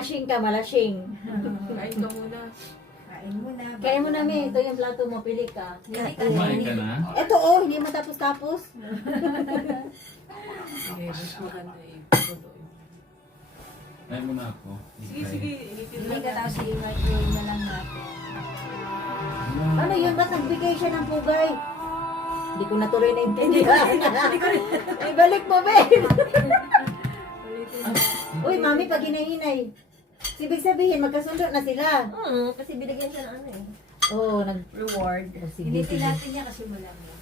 Malasing ka, malasing. Kain ka muna. Kain mo na. Kaya mo na, May. Ito yung plato mo. Pili ka. Kumain ka na? Ito, oh. Hindi mo tapos-tapos. Sige, mas maganda eh. Todo. Kain mo na ako. Sige, sige. Initin Hindi lang ka tapos i-microwave na lang natin. Ano yun? Ba't nagbigay siya ng pugay? Hindi ko na tuloy naintindihan. Ibalik mo, babe. Uy, mami, pag hinahinay. Ibig sabihin, magkasundo na sila. Kasi binigyan siya ng ano eh. Oo, Reward. sige, Initin sige. natin niya kasi malamig.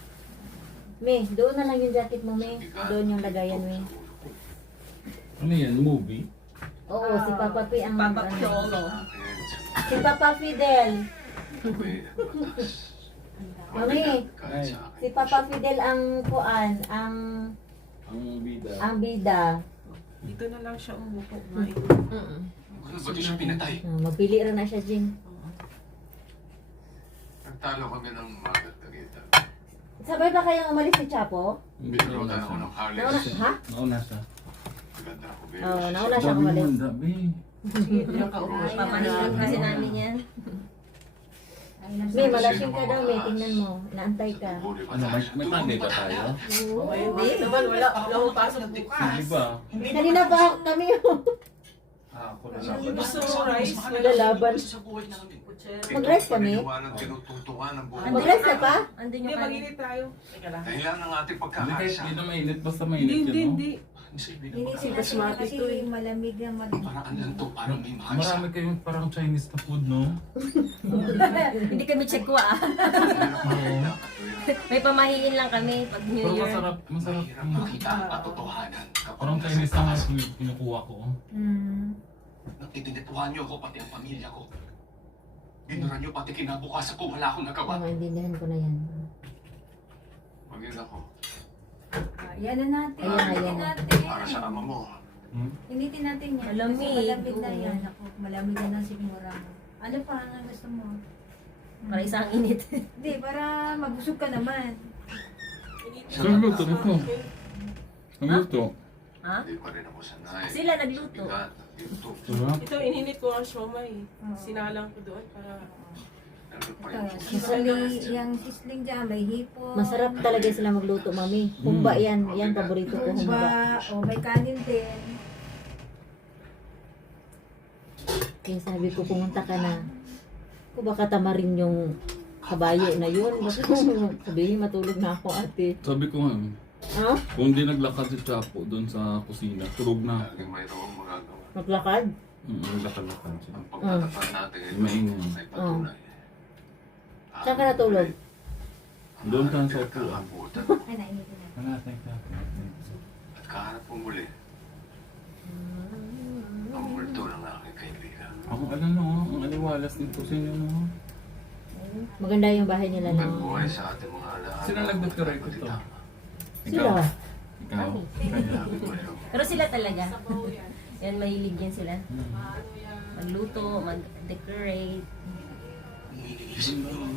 May, doon na lang yung jacket mo, May. Doon yung lagayan, May. Ano yan? Movie? Oo, si Papa P ang... Papa ano. Piolo. Si Papa Fidel. Mami, Ay, si Papa Fidel ang kuan, ang bida. Dito na lang siya umupo. Kumain. Ba't siya pinatay? Mapili rin na siya, Jing. Nagtalo kami ng magat kagita. Sabay ba kayong umalis si Chapo? Binurutan ako ng Nauna, Harley. ha? Nauna siya. Maganda ako, Oo, nauna siya umalis. Dabi. Sige, yung kaupo. Papanilan kasi namin yan. May, malasing ka daw, May. Tingnan mo. Naantay ka. Ano, may Monday ba tayo? Hindi naman, wala akong pasok bukas. Hindi ba? Kanina pa kami yung Ako na Gusto mo rice? lalaban. Mag-rice kami? Tinututuan ng buhay. Mag-rice ka pa? Andun Hindi, yung mag-init tayo. Teka lang. Dahilan ng ating Hindi kahit pagkakaisa. hindi na mainit, basta Hindi, mainit hindi, yun, no? hindi. Initin natin basmati niya kasi to eh. malamig na malamig. Paraan lang to, parang may mahasa. Marami kayong parang Chinese na food, no? Hindi kami tsekwa ah. May pamahiin lang kami pag New Pero Year. masarap Mahirap yung makita ang katotohanan. parang Chinese na nga yung kinukuha ko. Nagtitinituhan niyo ako, pati ang pamilya ko. Ginuran niyo pati kinabukasan ko, wala akong nagawa. Maintindihan ko na yan. Maging ako. Yan na natin. Ayan, Initin ayan. natin. Para sa ama mo. Initin natin yan. Malamig. Kasi malamig na Oo. yan. Ako, malamig na ng sigmura mo. Ano pa ang gusto mo? Para isang init. Hindi, para mabusog ka naman. Saan luto nito? Ang luto? Ha? Hindi pa rin ako sanay. Sila nagluto. Bigat, nagluto. Sarap. Ito, ininit ko ang siomay. Sinalang ko doon para... Lalo pa Ito, yung sisling, yung sisling dyan, may hipon. Masarap talaga sila magluto, mami. Humba yan. Yan, paborito ko, humba. Humba, o may kanin din. Kaya sabi ko, pumunta ka na. Kung baka tamarin yung kabayo na yun. Baka sabihin, matulog na ako, ate. Sabi ko nga, Ha? kung hindi naglakad si Chapo doon sa kusina, tulog na. laging mayroong magagawa. Maglakad? Naglakad-lakad siya. Ang pagkatapat natin ay Maingat. ay patunay. Saan ka natulog? Doon ka sa upuan. Kakabutan. Ay, nainitin natin. Hangatay ka. At kaharap mo muli. Ang multo ng aking kaibigan. Ang ano no, ang aliwalas nito sa inyo no. Maganda yung bahay nila, no? Magbuhay sa ating mga alaala. Sila nagdoktorate ito. Sila? Ikaw. Kaya. Pero sila talaga. Yan, mahilig yan sila. Magluto, mag-decorate. Iniisip ko.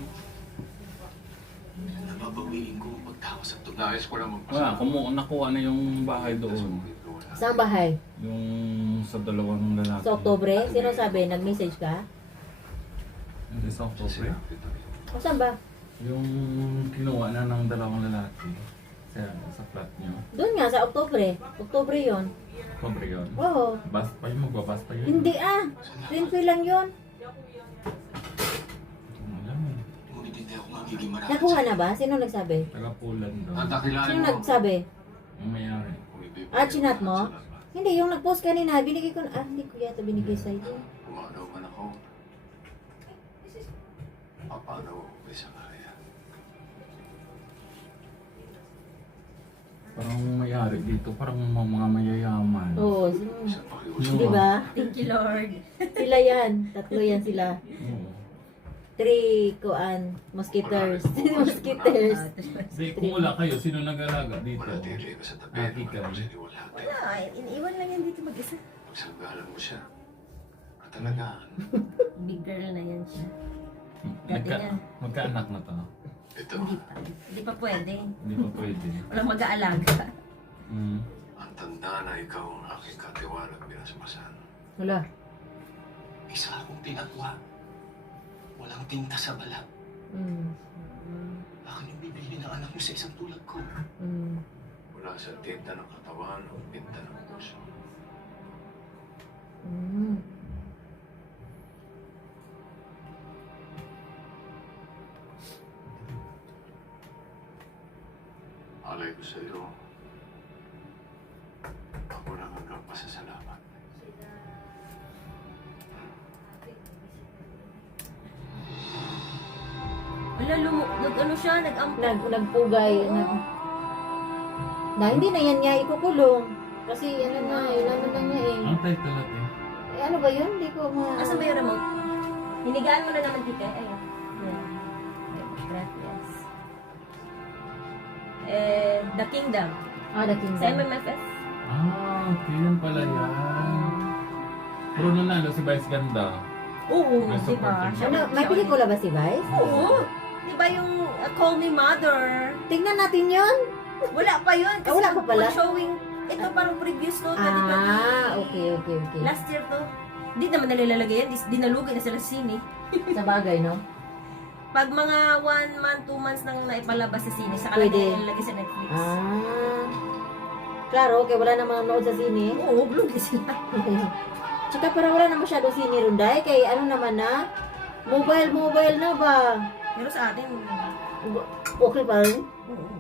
Nababawiin ko ang pagtawas at tunayas ko lang Wala, nakuha na yung bahay doon. Saan bahay? Yung sa dalawang lalaki. Sa Oktobre? Sino sabi? Nag-message ka? Hindi sa Oktobre. O saan ba? Yung kinuha na ng dalawang lalaki sa flat niyo. Doon nga, sa Oktobre. Oktobre yon. Oktobre yun. Oo. Bus pa yun, magbabas pa yun. Hindi ah. Greenfield lang yon. Alam mo. Ngunit hindi ako magiging marami. Nakuha na ba? Sino nagsabi? Taga-Poland doon. At dakilain Sino mo. nagsabi? Ang mayari. Ah, chinat mo? Hindi, yung nag-post kanina. Binigay ko na. Ah, hindi ko yata binigay sa iyo. Kumadaw man ako. Papanaw ako kay Sakaya. Parang mayari dito, parang mga mayayaman. Oo. Sa pakiusap. Di ba? Thank you, Lord. Sila yan. Tatlo yan sila. Oo. 3 kuan. Mosquitoes. Mosquitoes. Kasi kung wala kayo, sino nag-alaga dito? Manatili ka sa tabi. Ah, ikaw. Masiliwalhati. Wala, iniiwan lang yan dito mag-isa. Pagsanggalan mo siya. At talagaan. Big girl na yan siya. Magkaanak na to. Ito. Hindi pa. Hindi pa pwede. Hindi pa pwede. Walang mag-aalaga. Mm. Ang tanda na ikaw ang aking katiwalag binasmasan. Wala. Isa akong pinatwa. Walang tinta sa balat. Mm. Bakit yung bibili ng anak mo sa isang tulad ko? Mm. Wala sa tinta ng katawan o tinta ng puso. Mm. Alay ko sa iyo. Ako lang hanggang pasasalamat. Wala, nag-ano siya, nag-ampun. Nagpugay. Na hindi na yan niya ikukulong. Kasi ano na, ilan na niya eh. Ang title natin. Eh, ano ba yun? Hindi ko Asan ba yung remote? Hinigaan mo na naman, Tika. Ayun. Yan. Gracias. The Kingdom. Ah, The Kingdom. Sa MMFS. Okay, yun pala yan. Pero nanalo si Vice Ganda. Oo, May di support ba? team. Ano, may pelikula ba si Vice? Oo. Di ba yung Call Me Mother? Tingnan natin yun. Wala pa yun. Kasi Wala pa pala? showing, ito parang previews to. Ah, okay. Last year to. Hindi naman nalilalagay yan. Dinalugay na sila sa sine. Sa bagay, no? Pag mga 1 month, 2 months nang naipalabas sa sine, saka Pwede. lang nilalagay sa Netflix. Ah. Klaro, kaya wala namang nanood sa sine. Oo, blue sila. Tsaka parang wala na masyado sine runday. Kay ano naman na, mobile na ba? Pero sa atin, Okay pa rin. oo.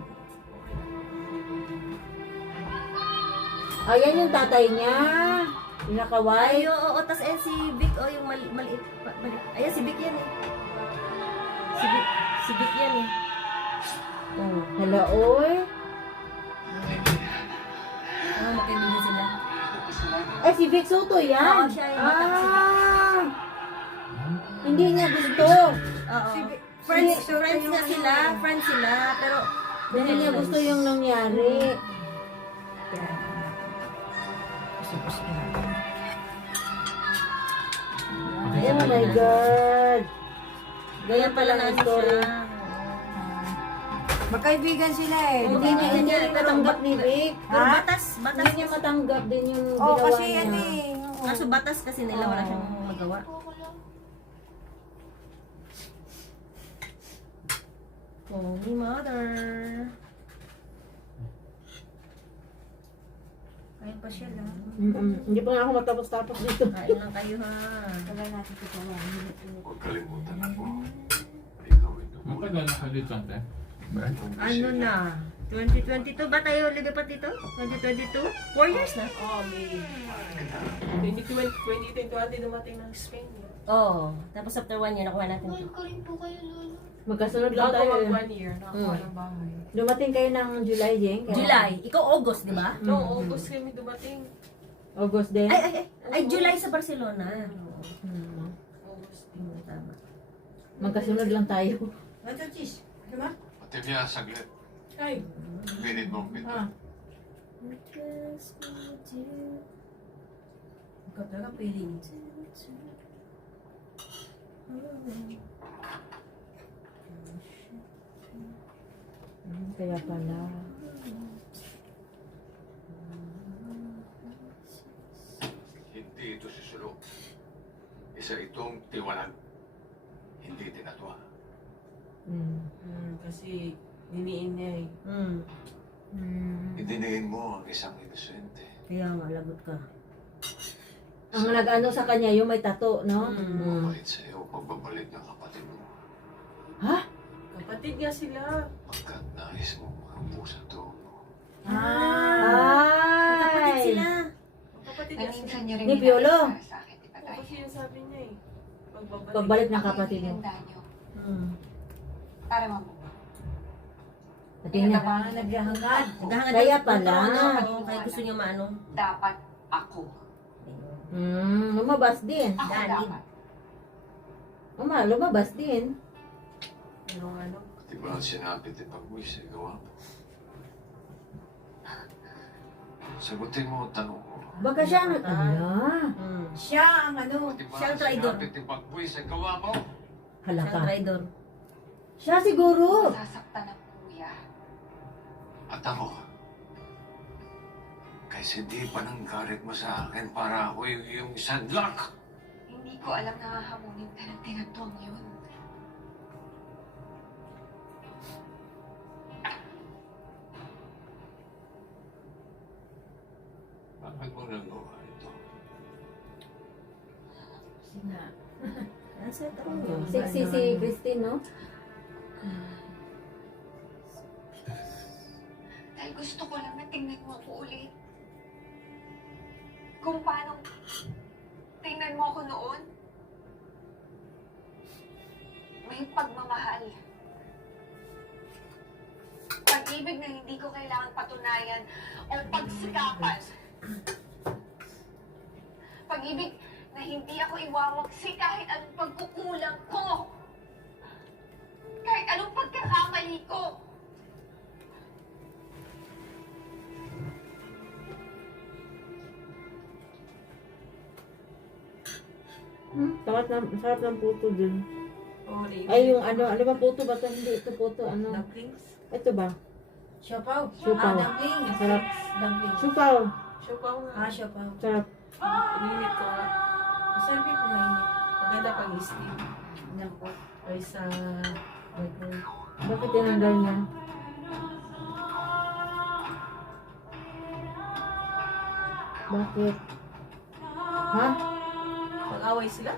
Ayan yung tatay niya. Yung nakaway. Ay, oo, tas si Vic, yung maliit. Ayan, si Vic yan eh. Si Vic yan eh. Oo. Hala, oy. Magkaibigan sila. Ay, si Vic Soto yan. Oo, siya yung batang si Vic. Ah, hindi niya gusto. Oo. Friends nga sila, pero Hindi niya gusto yung nangyari. Oh my God. Ganyan pala ang story. Magkaibigan sila eh. Hindi niya rin matanggap ni Vic. Pero Ha? batas Hindi niya matanggap din yung Oh, ginawa kasi niya. yan eh. Kaso batas kasi nila, wala siyang magawa. Oh, my mother. Ayun pa siya lang. Hindi pa nga ako matapos-tapos dito. Kain lang kayo ha. Tagal natin ito sa Huwag kalimutan ako. Ikaw ito. Matagal na kayo dito, ate. Ba? Ano na? 2022 ba tayo lipat dito? 2022? 4 years na? Oh, may 2020 dumating ng Spain. Oo. Tapos after 1 year, nakuha natin ito. Magkasunod lang Bago tayo. mag 1 year, nakakuha ng bahay. Dumating kayo ng July, Jeng? Kaya- July. Ikaw August, di ba? No, August kami dumating. August din? Ay, July sa Barcelona. Hmm. August. Tama. Magkasunod lang tayo. Ito, cheese. Diba? Pati niya, saglit. Ay, Minute mo, minute. Ah. Ikaw talaga piling. Kaya pala. Hindi ito susulo. Isa itong tiwalag. Hindi tinatwa. kasi niniin niya eh. Idiniin mo ang isang inosente. Kaya nga, lagot ka. Ang nag-ano sa kanya, yung may tato, no? Mabait sa iyo pagbabalik ng kapatid mo. Kapatid nga sila. Pagkat nais mo makampo sa loob mo. Kapatid Ay! sila. Kapatid nga sila. Ni Piolo. Kasi yun sabi niya eh. Pagbalik ng kapatid mo. Para mo. Pati niya. Naghahangad. Kaya pala. Kaya gusto niya maano. Dapat ako. Lumabas din. Ako Dali. dapat. Lumabas din. Ano? Di ba ang sinabi ni Pagbuy sa gawa mo? Sagutin mo ang tanong ko. Baka siya ang Siya ang ano. Di ba Siya ang ang traidor. sinabi ni Pagbuy sa gawa mo? Hala Siyang ka. traidor. Siya siguro. Masasaktan ng kuya. At ako, kaysa di pa nang galit mo sa akin para ako yung isadlak. Hindi ko alam na hahamunin ka ng tinagtuang yun. Bakit mo nagawa ito? Sina. Nasa taon. Sexy si Christine, no? Dahil gusto ko lang na tingnan mo ako ulit. Kung paano tingnan mo ako noon. May pagmamahal. Pag-ibig na hindi ko kailangan patunayan o pagsikapan. Pag-ibig na hindi ako iwawaksi kahit anong pagkukulang ko. Kahit anong pagkakamali ko. Sarap ng puto din. Oh, Ay, yung ano ba puto ba ito? Hindi, ito puto, ano? Dumplings? Ito ba? Siopaw. Siopaw. Dumpling. Sarap. Dumpling. Supaw. Siopaw nga. Siopaw. Sarap. Init ko nga. Sarap yung kumainit. Maganda pang steam. Naku. Ay sa microwave. Bakit tinanggal niya? Bakit? Ha? Mag-away sila?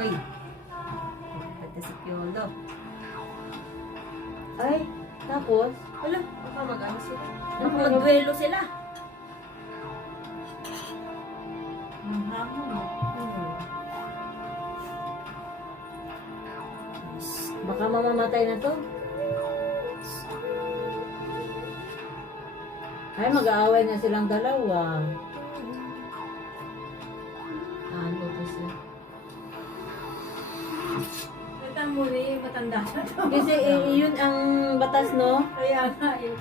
Uy. Pati si Piolo. Ay, tapos? Wala, baka mag-ano sila. Magduelo sila. Ang hamon mo. Baka mamamatay na to. Ay, mag-aaway na silang dalawa. Ano to siya? Ito muna yung matanda na to. Kasi yun ang batas, no? Kaya nga eh.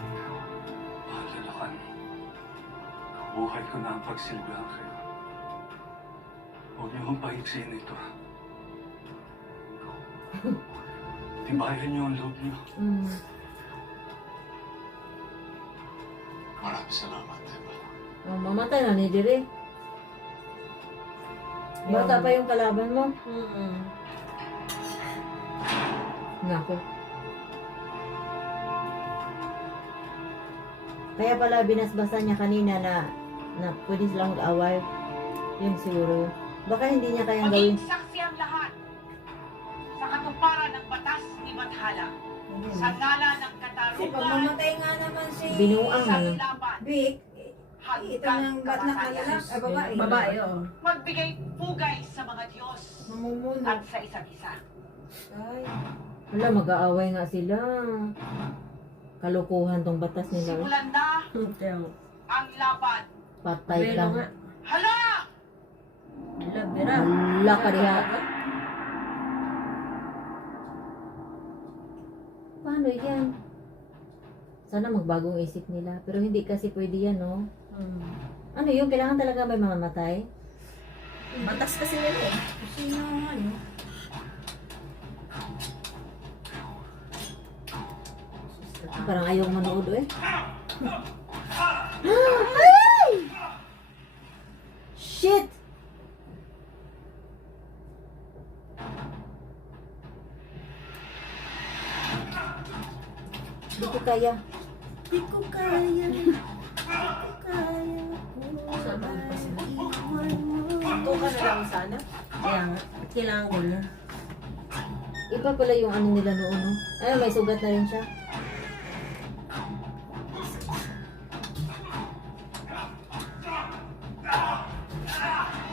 Mahal buhay ko na ang pagsilbihan kayo. Huwag niyo kong paiksin ito. Tibayan niyo ang loob niyo. Mm. Maraming salamat, Eva. Oh, mamatay na ni Dire. Bata pa yung kalaban mo. Nako. Kaya pala binasbasan niya kanina na pwede silang mag-away. Yung siguro. Baka hindi niya kayang gawin. Maging saksi ang lahat sa katuparan ng batas ni Bathala sa ngala ng Kasi katarungan pag mamatay nga naman si Binuang, sa ano? laban. Vic, ito Hanggang ng ba't kamatayan. nakalala? Babae. Babae, oh. Magbigay pugay sa mga Diyos Mamumuno. at sa isa't isa. Ay. Wala, mag-aaway nga sila. Kalukuhan tong batas nila. Simulan na ang laban. Patay ka. Duelo nga. Hala! Hala, bira. Wala ka diha. Paano yan? Sana magbagong isip nila. Pero hindi kasi pwede yan, no? Ano yun? Kailangan talaga may mamamatay? Batas kasi nila eh. Sino ano? Parang ayaw manood eh. Ay! Shit! Hindi ko kaya. Di ko kaya. Di ko kaya. Saan pa sila? Iwan mo. Ito ka na lang sana. Kaya nga. Kailangan ganyan. Iba pala yung ano nila noon, no? Ay, may sugat na rin siya.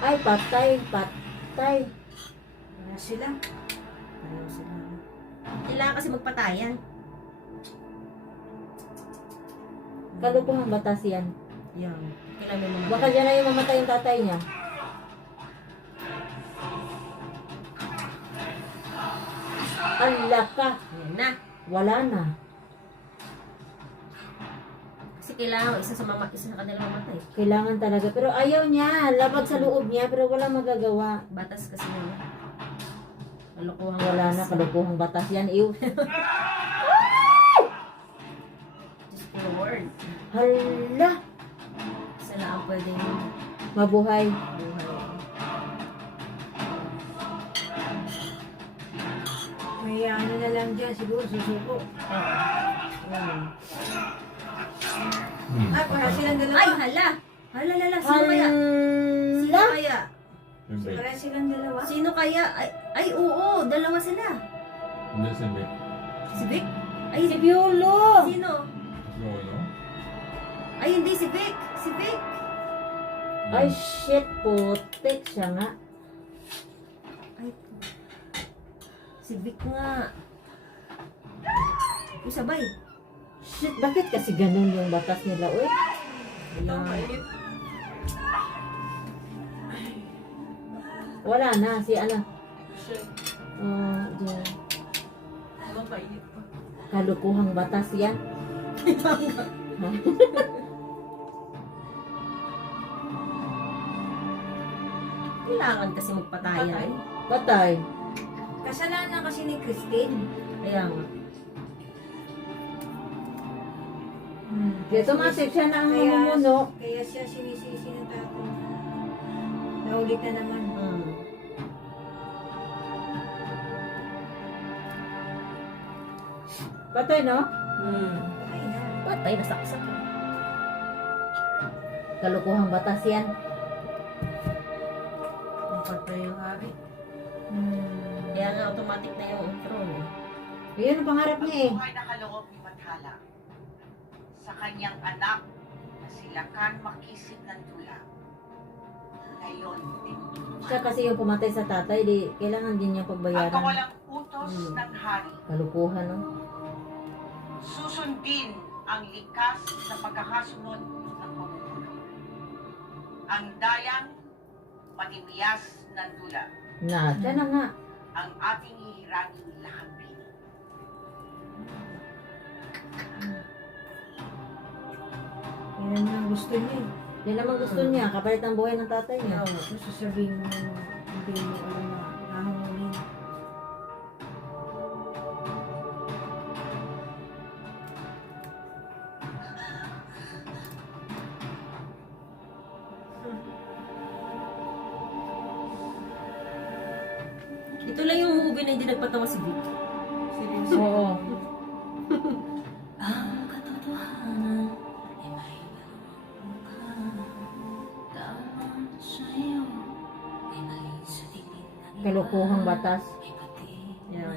Ay, patay, patay. Ano sila? Pareho sila. Kailangan kasi magpatayan. Kalukuhang batas yan. Yan. Kailangan may mga... Baka dyan na yung mamatay yung tatay niya. Ala ka. Yan na. Wala na. Kasi kailangan isa sa kanila mamatay. Kailangan talaga. Pero ayaw niya. Labag sa loob niya. Pero wala magagawa. Batas kasi nila. Kalokohan. Wala na. Kalukuhang batas yan. Ew. Just for the word. Hala. Isa na ang pwedeng Mabuhay. May ano na lang dyan, siguro susuko. Ay, para silang dalawa. Ay, hala! Hala, lala, sino kaya? Sino Hala? kaya? Yung babe. Para silang dalawa. Sino kaya? Ay, oo, dalawa sila. Hindi si babe. Si Vic? Ay, Si Piolo. sino? Lolo? Ay, hindi, si Vic. Si Vic. Ay, shit. Putik siya nga. Ay, si Vic nga. Yung sabay. Shit, bakit kasi ganun yung batas nila, uy? Ito, mainit. Wala na, si ano. Shit. Diyan. Habang mainit pa. Kalukuhang batas yan. Kailangan kasi magpatayan. Patay. Patay. Kasalanan kasi ni Christine. Kaya nga. Kaya automatic siya na ang namumuno. Kaya siya sinisisi ng tatay. Naulit na naman. Patay, no? Ay na. Patay, nasaksak. Kalukuhang batas yan. Patay yung hari. Kaya nga automatic na yung throne eh. Yun ang pangarap niya eh. Buhay na kaloob ni Bathala sa kanyang anak na si Lakan Makisid ng Tula. Ngayon, Siya kasi yung pumatay sa tatay, di kailangan din niya ang pagbayaran. kawalang utos ng hari, Kalukuhan, no? susundin ang likas na pagkakasunod ng pamumuno. Ang dayang patimiyas ng Tula, Na, siya na nga. ang ating hihiranging lakambin. Yan ang gusto niya eh. Yan naman gusto niya, kapalit ang buhay ng tatay niya. Tapos sasabihin mo, hindi mo alam na nahangulin. Ito lang yung movie na hindi nagpatawa si Vic. Oo. Kalukuhang batas. Yeah.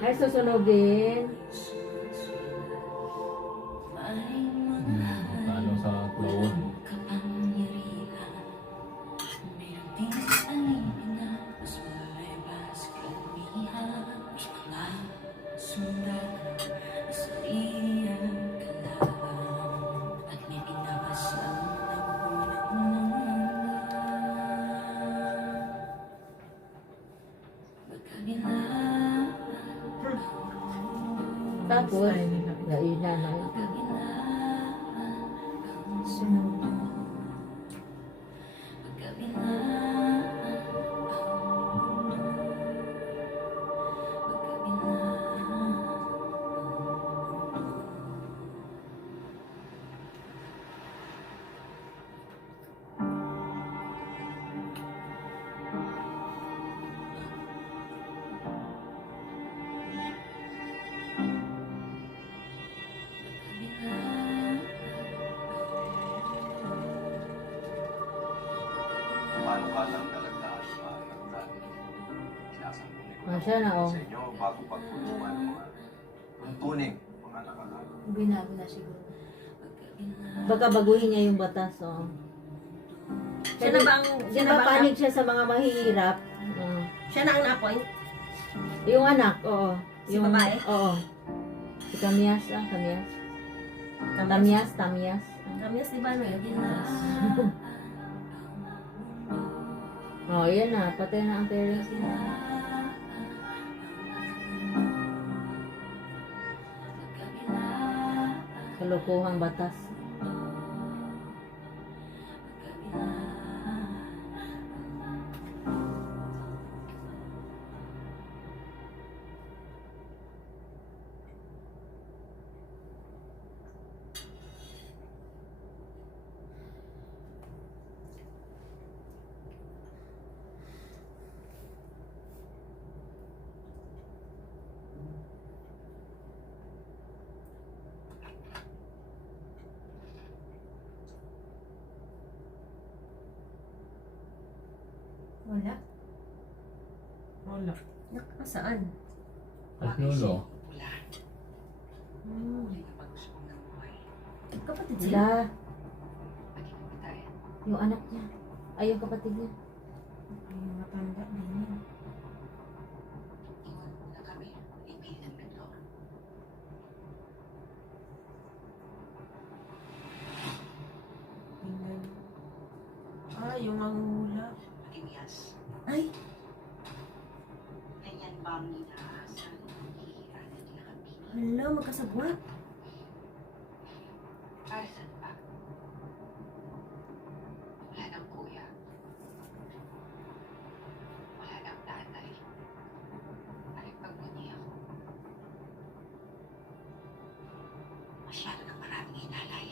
Ay, susunugin. Talo sa cloud. Tapos, gaina na. Paano ka lang talaga ng dati? Sinasabunin ko Siya na, oh. sa inyo bago pagtulungan ng mga tuntuning mga nakakala. Binago na siguro. Baka baguhin niya yung batas, oh. Siya na ba ang... Siya na panig siya sa mga mahihirap. Oh. Siya na ang na-appoint? Yung anak, oo. Si babae? Oo. Si Kamias, Kamias. Tamias. Kamias, di ba? Oh, yan na. Patay na ang parents niya. Kalukuhang batas. Wala. Saan? At lolo. Ulan. Hmm. Huli na pag-usbong ng buhay. Kapatid Sila, sila. Pati kumatayan. yung anak niya. Ay, yung kapatid niya. Yung matanda na yun. Iwan na kami. Ipil ng bento. Tingnan. Yung nanguhula. Pati Miyas. Ay, Ganyan ba ang inaasan? Hihiranan nila kami. hala, magkasabwat. Para saan ba? Wala nang kuya. Wala nang nanay. Ay, pagbunyi ako. Masyado ng maraming inalay.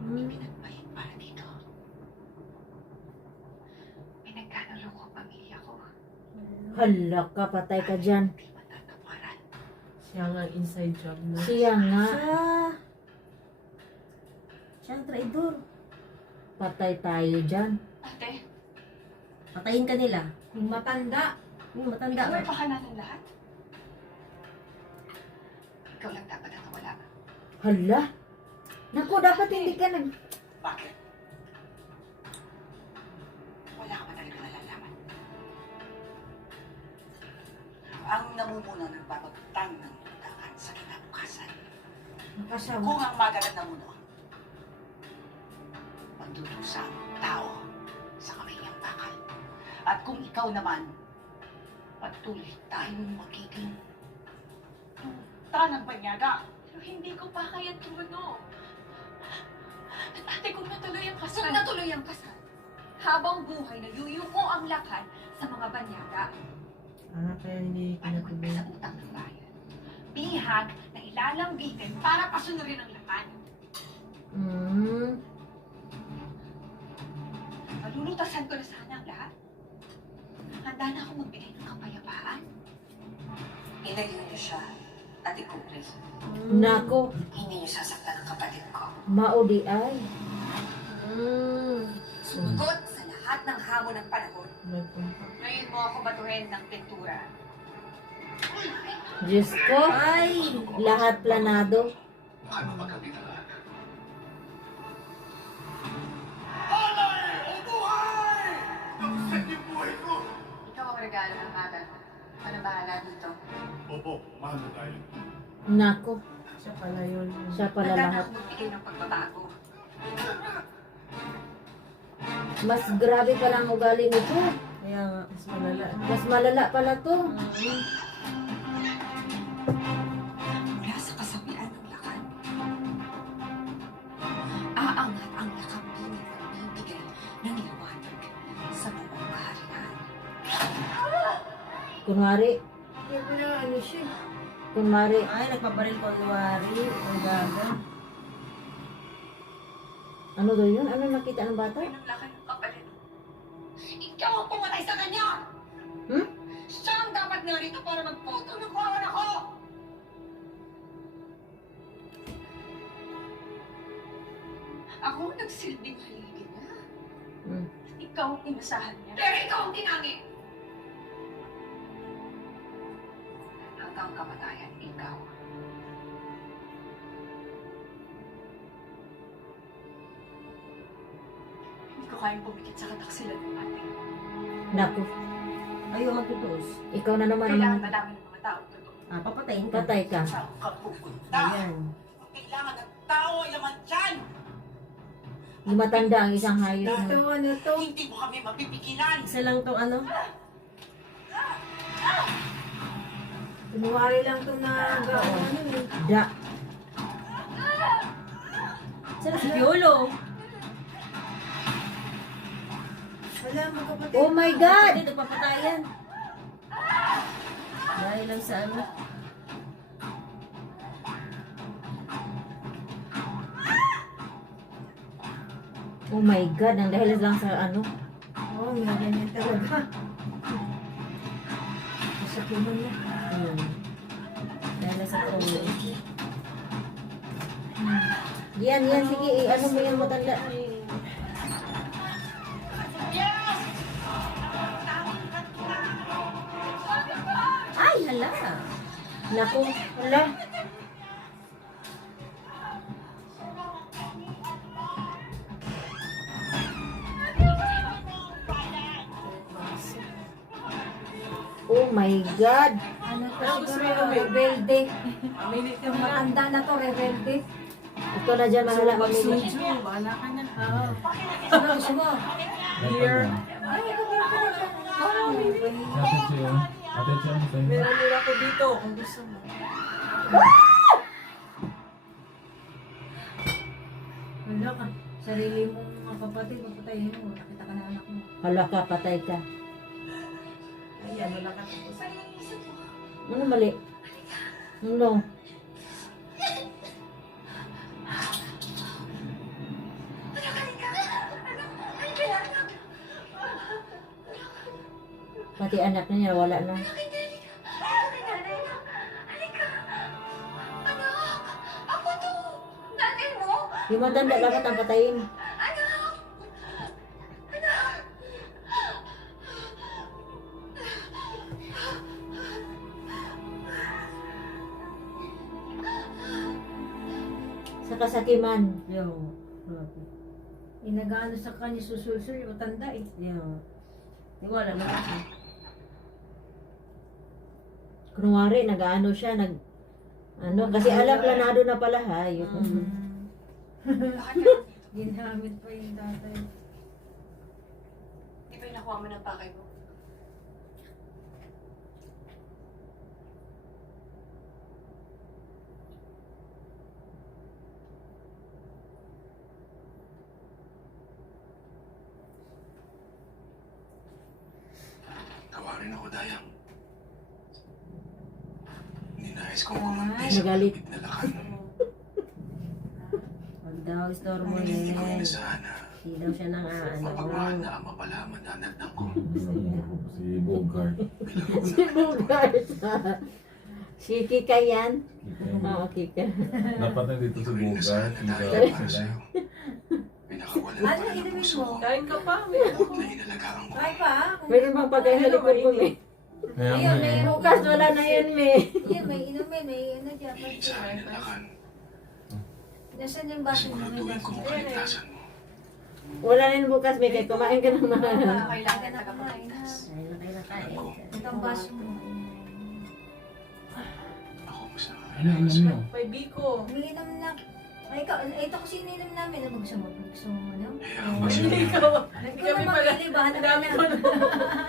Hmm. Pinagbayad para dito. Pinagkanalo ko ang pamilya ko. Hala ka, patay ka dyan. Hindi matatawaran. Siya nga inside job na. Siya nga. Siya ang traidor. Patay tayo dyan. Ate, Patayin ka nila. Yung matanda. Yung matanda ikaw ay ka. baka natin lahat. Ikaw lang dapat ang nawala. Hala. Naku, dapat hindi ka nag... Bakit? Wala ka ba talaga nalalaman? Ang namumuno ng babagtang ng lutaan sa kinabukasan. Nakasama. Kung ang magalang namuno, magdudusa ang tao sa kamay niyang bakal. At kung ikaw naman, patuloy tayong magiging tuta ng banyaga. Pero hindi ko pa kaya tumuno. At ate, kung natuloy ang kasal... Kung natuloy ang kasal, habang buhay na yuyuko ang lakad sa mga banyaga. Kaya hindi Panagot ka sa utang ng bayan. Bihag na ilalambitin para pasunurin ang lakan. Hmm. Malulutasan ko na sana ang lahat. Handa na ako magbigay ng kapayapaan. Ilayo niyo siya at ikupres. Nako, Hindi niyo sasaktan ang kapatid ko. maudi ay. Sumagot sa lahat ng hamon ng panahon. Nagpunta. Ngayon mo ako batuhin ng pintura. Diyos ko, Ay! lahat planado. Baka mapagkabitaan. Ikaw ang regalo ng Ada. Ano bahala dito? Opo, mahal na tayo. Nako, Siya pala yun. siya pala Handa na lahat. ako magbigay ng pagbabago. Mas grabe pala ang ugali nito. Kaya nga, mas malala. Mas malala pala to. Mula sa kasabihan ng lakan. Aangat ang lakapinig at bibigay ng liwanag sa buong kaharian. Kunwari, Kaya pala ano siya. kunwari, Ay, nagpabaril kunwari. Ang gaga. ano daw yun? Ano nakita ng bata? Ay, ng lakad ng kapalit. Ikaw ang pumatay sa kanya! Hmm? Siya ang dapat narito para magphoto ng kawan ako! Ako ang nagsilbing haligi na. Hmm. Ikaw ang inasahan niya. Pero ikaw ang tinangi! Hanggang kamatayan, ikaw. Hindi ko kayang pumikit sa kataksilan ng ate. Nako, Ayaw magtutuos. ikaw na naman Kailangan ang madami ng mga tao. Totoo. Papatayin ka. patay ka. Saan ka pupunta? Ayan. Ang kailangan ng tao ay laman dyan! Lumatanda ang isang hayop Ito na. ano to. Hindi mo kami mapipigilan! Isa lang tong ano. Kunwari lang itong nagawa ano eh. Da. Sana si Piolo. Wala magkapatid. Oh my God! Hindi, nagpapatayan. Dahil lang sa ano. Oh my God, ang dahil lang sa ano. Oo, may ganyan talaga. Masakiman na. Dahil lang sa trono. Yan, sige, ano mo yung matanda. Hala. Naku, wala. Oh my God. Ano to Ano gusto siguro, mo gawin? rebelde. Aminit ka Yung na. matanda na to, rebelde. Ito na dyan, mahala mamili. Magsuju, bahala ka na. Oo. Ano gusto mo? Here. Ay, ikaw meron ka na dyan. Oh, Attention. Attention sa inyo. Meron nila ko dito kung gusto mo. Wala ka. Sarili mong mga kapatid, papatayin mo. Nakita ka na anak mo. Hala ka, patay ka. Ayan, wala ka tapos. Ano mali? Ano? Pati anak niya, wala na. Yung matanda dapat ang patayin. Sa kasakiman. Yo. Inagaano sa kanya, susulsul, matanda eh. Yo. Di wala na kasi. Kunwari, nag-ano siya, kasi alam, planado na pala ha. Yun. Ginamit pa yung tatay. Di ba yung nakuha mo ng pakay mo? Gawa rin ako, Dayang. Ninais kong kumantay sa Magalit. malapit na lakan. Wag daw, istorbo Hindi ko yan. inasahan na Hindi daw siya nang ano. mapagmahal na ama pala ang mananagdang ko. Si Bogart. Si Bogart. Si Kika yan? Oo, Kika. Dapat na dito si Hindi ko Bogart. inasahan na Hindi dahil ka para sila. sa'yo. Pinakawalan Ano, pa ng inumin puso mo? ko. Kain ka pa, Lubot na inalagaan ko. Ay pa, Meron bang pagkain sa likod ko, me? Kaya Ayun, nga eh. Bukas wala na yan, me. yun, may inumin, may ano dyan. Inisahan ng lakan. Nasaan yung baso mo? May Siguraduhin ko baso. ang kaligtasan mo. Wala na yun bukas, me. Kaya kumain ka ng mga... Kailangan na kumain ha. Ay, nakay na kain. Itong baso mo. Ako masama. Ano nyo? May biko. Umiinom na. Ay, ito kasi ininom namin. Ano gusto mo? Gusto mo ano? Hayaan Hindi mo siya. ikaw. Ikaw Kami na pala. mamili ba? Hanap ka Dami na. ko na.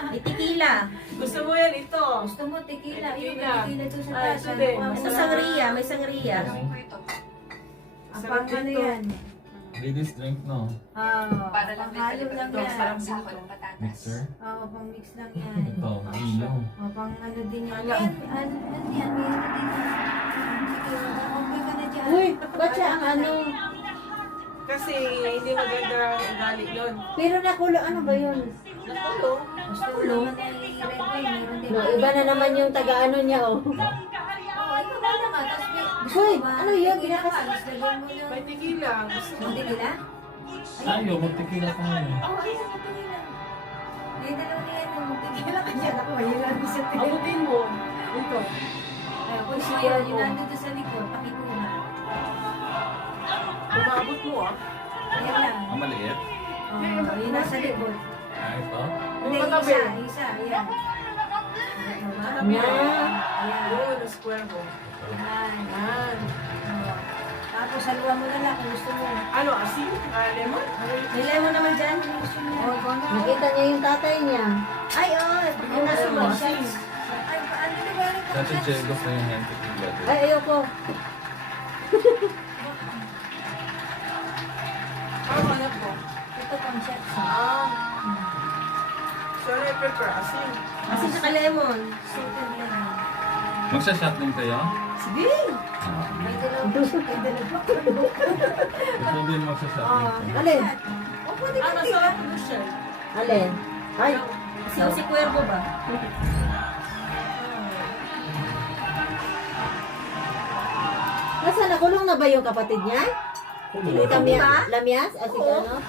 May tequila. Gusto mo yan, ito. Gusto mo tequila. May Yung tequila. may tequila doon sa Ay, taas. sige. Ano pa May mo? sangria, may sangria. Gagawin ko ito. Ang pang ano yan? Ladies drink no? Para lang pang halo lang may yan. sarap sa ako ng patatas. Mixer? Oo, pang mix lang yan. Ito, ilo. O, pang ano din yan. Ano? Yan, ano yan, may ano din yan. Tequila. Okay ka na dyan. Uy, ba't siya ang ano? Kasi hindi maganda ang ugali nun. Pero nakulo, ano ba yun? Nakulo. Gusto ulungan na yung red wine. Meron din. No, iba na naman yung taga-ano niya, oh. Oo, ikaw na naman. Tapos may... Hoy, ano yun? Tequila ka. Binakas- Tapos lagyan mo yung... May tequila. Gusto mo. Yung tequila? Ayaw, magtikila pa nga eh. Oo, ayun ang tequila. May dalawa na yan. Tequila ka dyan. Ako, mahilan mo sa tequila. Abutin mo. Ito. Ay, kung siya, yung nandun doon sa likod, pakikuha. Umabot mo ah. Ayan lang. Ang maliit? Oh, yun nasa likod. Ah, ito? Hindi, Matabi. isa, ayan. Matabi. Na. Ayan. Yun, ang square mo. Ayan. Yan. Oh. Tapos haluan mo na lang kung gusto mo. Ano, asin? Lemon? May lemon naman dyan. Oh, ikaw na. Nakita niya yung tatay niya. Ay, oh. Yung nasa Ano, mo. asin? Ay, ano na ba? Dati Chegos na yung yan tikila. Ay, ayoko. Ano, hanap mo? Ito pang shot. Ah. Sorry, pepper, asin. Kasi saka lemon. Suited lang. Magsha-shot din kayo? Sige. May dalawa. May dalawa. Ito din magsha-shot din kayo. Alin? O, pwede Ah, ka masarap mo siya. Alin? Ay, Si Cuervo ba? nasa nakulong na ba yung kapatid niya? Si Kamya, Lamias? Si ano?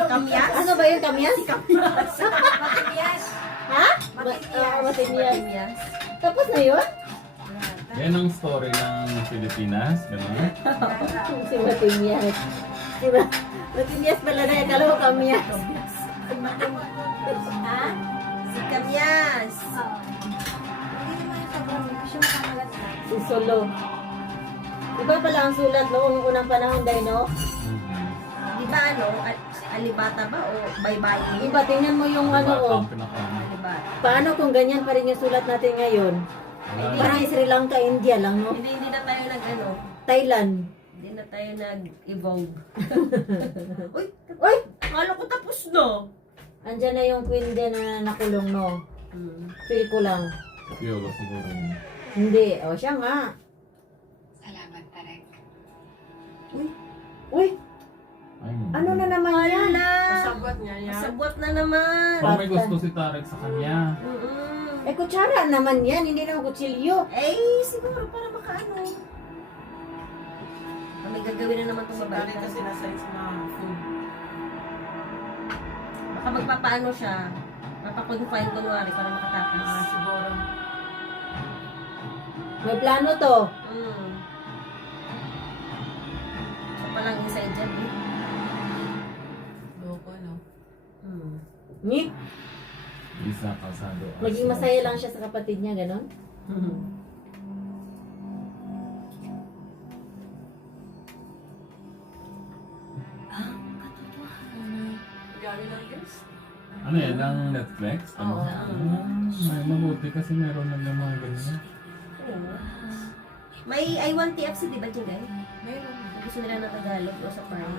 Kamyas? Ano ba yung Kamyas? Matigas. Ha? Matinyas. Matinyas. Tapos na yun? Yan ang story ng Pilipinas, gano'n? Si Matinyas. Si Matinyas pala na. Akala ko Kamyas. Ha? Si Kamyas. Hindi naman yung sobrang yung kamalat na. Si Solo. Iba pala ang sulat noong unang panahon, Day, no? Di ba ano? Alibata ba o bye-bye? Iba, tingnan mo yung ano, oh. Alibata. Paano kung ganyan pa rin yung sulat natin ngayon? Wala. Parang Sri Lanka, India lang, no? Hindi na tayo nag-ano. Thailand. Hindi na tayo nag-evolve. Uy! Uy! Akala ko tapos na. Andyan na yung queen din na nakulong, no? Feel ko lang. Piolo siguro yun. Hindi. O, siya nga. Salamat, Tarek. Uy! Ay, Ano na naman yan? Wala! Kasabot niya yan. Kasabot na naman. Parang may gusto si Tarek sa kanya. Eh, kutsara naman yan. Hindi naman kutsilyo. Eh, siguro para makaano. May gagawin na naman itong babae. Dali kasi nasa mga food. Baka magpapaano siya. Mapakonfine kunwari para makatapos. Siguro. May plano to. So palang inside dyan eh. Loko, no? Ni? Isa kasado. Maging masaya lang siya sa kapatid niya, ganon? Gawin ng girls. Ano yan? Ang Netflix? Ano? Oo. May mabuti kasi meron na ng mga ganyan. May I1 TFC, di ba dyan guys? Meron. Gusto nila ng Tagalog o sa Prime.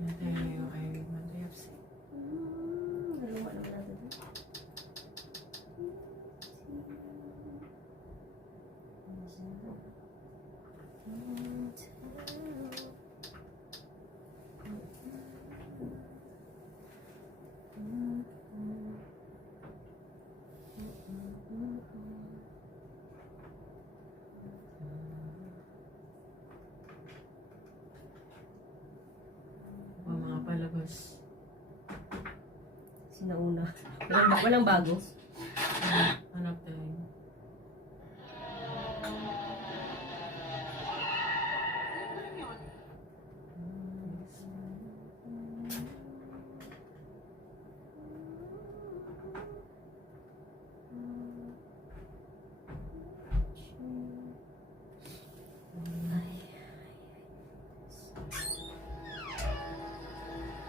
Yan tayo yung Iron KFC. Naluma naman natin. Mga palabas. Sinauna. Walang bago. Hanap tayo.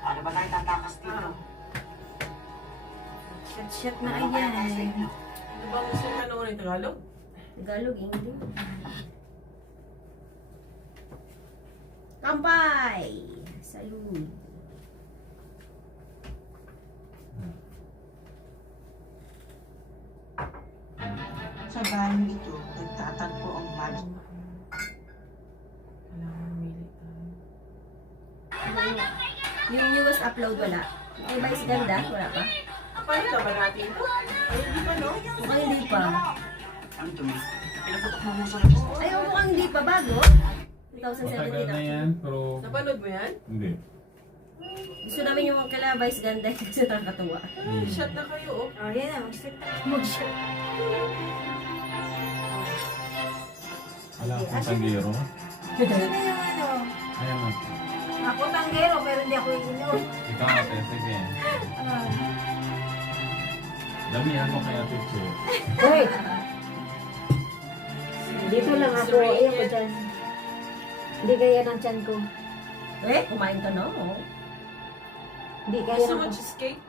Ano ba tayo tatakas dito? Shit na Ano ba kaya ayan. sa inyo? Ano ba gusto nyo panoorin Tagalog? Tagalog, English. Kampay! Salud! Sa bahay ito, nagtatagpo ang magic. Kailangan mamili tayo. Yung newest upload wala. Ay, ba is ganda? Wala pa? Paano na ba natin ito? Ay, hindi pa, no? Mukhang hindi pa. Ano ito, May? Pinaputok mo mo sa ito. Ay, mukhang hindi pa. Bago? Matagal 2017 na yan, pero Napanood mo yan? hindi. Gusto namin yung kalabay is ganda kasi nakakatuwa. Ay, shot na kayo, oh. Oh, yan na. Mag-shit tayo. Mag-shit. Wala akong tanggero. Sino yung ano? Ayan na. Ako tanggero, pero hindi ako iinom. Ikaw ate, sige. Damihan mo kaya teacher. Uy! Dito lang ako. Ayun ko dyan. Hindi kaya ng tiyan ko. Eh, kumain ka na, oh. Hindi kaya Gusto ng... mo cheesecake?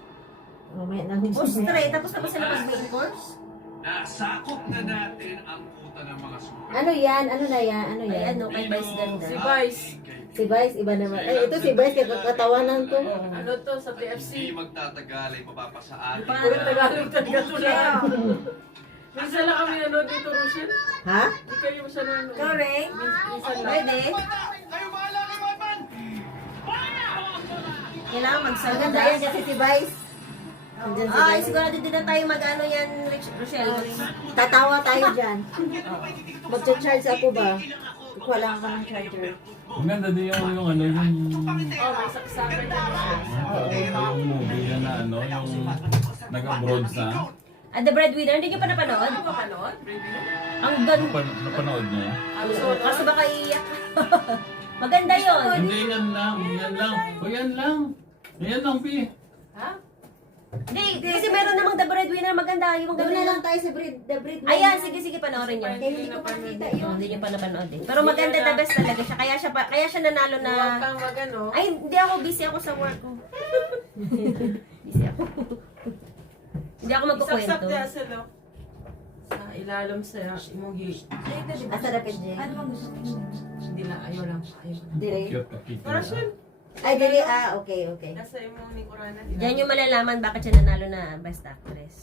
Mamaya nang Oh, straight. Tapos na ba sila mag-main course? Nasakop na natin ang kuta ng mga super. Ano yan? Ano na yan? Ano Ay, yan? ano, kay Vice ganda. Si Vice. Si Vice, iba naman. Ay, ito si Vice, katawanan ko. Ano to, sa Hindi TFC? magtatagal ay mapapasaan. Puro Tagalog talaga tulad. Minsan lang kami nanood dito, Rochelle. Ha? Hindi kayo masyado nanood. Correct. Minsan lang. Pwede. Kayo bahala kay Batman! Kailangan Maganda magsalda. yan kasi si Vice. Andyan si Ay, Vice. sigurado din na tayo mag-ano yan, Rochelle. Tatawa tayo dyan. Magcha-charge ako ba? Kuha lang ako ng charger. Ang ganda din yung ano, yung... Oh, may saksakan na siya. Yung movie na ano, yung nag-abroad sa... The Breadwinner, hindi niyo pa napanood? Ano ba panood? Breadwinner? Ang ganda. Napanood niya? Kaso baka iiyak. Maganda yun. Hindi, yan lang. Yan lang. O yan lang. Yan lang, Pi. Ha? Hindi, kasi meron namang The Breadwinner, maganda. Yung Doon ganda na yun. lang tayo sa The Breed. Ayan, sige, panoorin niyo. Kaya hindi ko pa nakita yun. Hindi niyo pa napanood eh. Pero maganda, the best talaga siya. Kaya siya nanalo Huwag na... kang magano. Ay, hindi ako. Busy ako sa work ko. Busy ako. Hindi ako Isaksak magkukwento. niya sa lo. Sa ilalim sa imugi. Asa rapid J? Ano bang gusto mo? Hindi na, ayaw lang. Ayaw lang. Dire. Cute na cute. Para siya, Ay, dire. Okay. nasa imong ni Corana. Diyan yung malalaman bakit siya nanalo na Best Actress.